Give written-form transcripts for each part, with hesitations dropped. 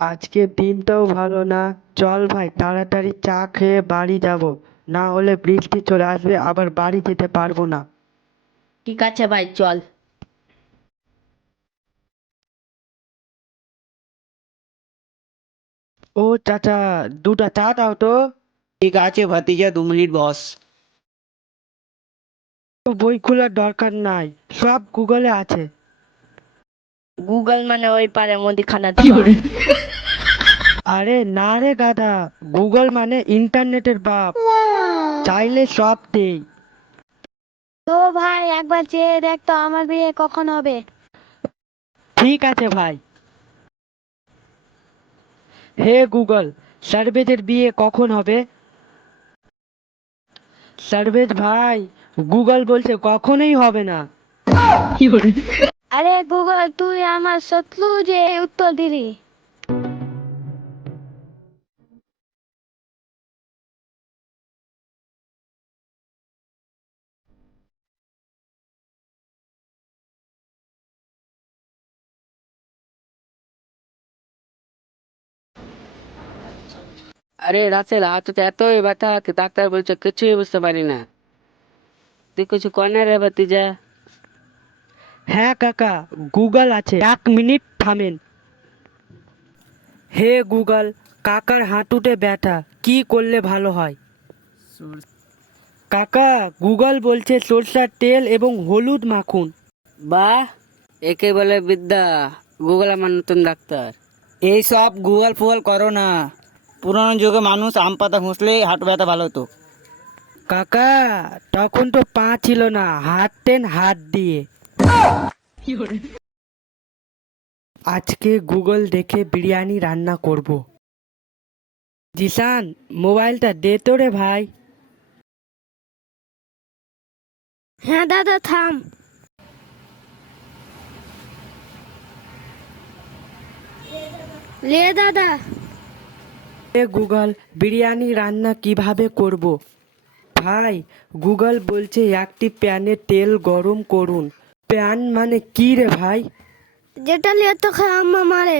আজকের দিনটাও ভালো না। চল ভাই তাড়াতাড়ি চা খেয়ে বাড়ি যাব, না হলে বৃষ্টি চলে আসবে, আবার বাড়ি যেতে পারবো না। ঠিক আছে ভাই, চল। ও চাচা, দুটা চা দাও তো। ঠিক আছে ভাতিজা, 2 মিনিট বস। তো বই খোলার দরকার নাই, সব গুগলে আছে। গুগল মানে ওই পারে মুদিখানার কি দোকান। hore আরে না রে গাধা, গুগল মানে ইন্টারনেটের বাপ, চাইলে সব দেই। তো ভাই একবার চেয়ে দেখ তো আমার বিয়ে কখন হবে। ঠিক আছে ভাই। হে গুগল, সারভেজের বিয়ে কখন হবে? সারভেজ ভাই, গুগল বলছে কখনোই হবে না। কি hore আরে গুগল, তুই আমার শত্রু যে উত্তর দিলি। আরে রাসেল, হাত তো এতই ব্যথা, ডাক্তার বলছে কিছুই বুঝতে পারি না। তুই কিছু কর না রে ভাতিজা। হ্যাঁ কাকা, গুগল আছে, 1 মিনিট থামেন। হে গুগল, কাকার হাঁটুতে ব্যথা, কি করলে ভালো হয়? কাকা, গুগল বলছে সরষার তেল এবং হলুদ মাখুন। বাহ, একে বলে বিদ্যা। গুগল আমার নতুন ডাক্তার। এই সব গুগল ফুগল করো না। পুরানো যুগে মানুষ আম পাতা ঘষলে হাঁটু ব্যথা ভালো হতো। কাকা, তখন তো পা ছিল না, হাঁটতেন হাত দিয়ে। কি hore আজকে গুগল দেখে বিরিয়ানি রান্না করব। জিসান, মোবাইলটা দে তো রে ভাই। হ্যাঁ দাদা, থাম। লে দাদা। এ গুগল, বিরিয়ানি রান্না কিভাবে করব? ভাই, গুগল বলছে একটি প্যানে তেল গরম করুন। প্যান মানে কি রে ভাই? যেটা লিয়ে তো খায় আম্মা মারে।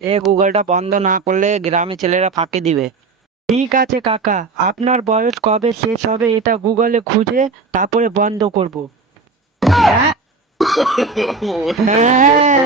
এ গুগলটা বন্ধ না করলে গ্রামে ছেলেরা ফাঁকি দিবে। ঠিক আছে কাকা, আপনার বয়স কবে শেষ হবে এটা গুগলে খুঁজে তারপরে বন্ধ করব। হ্যাঁ? হ্যাঁ।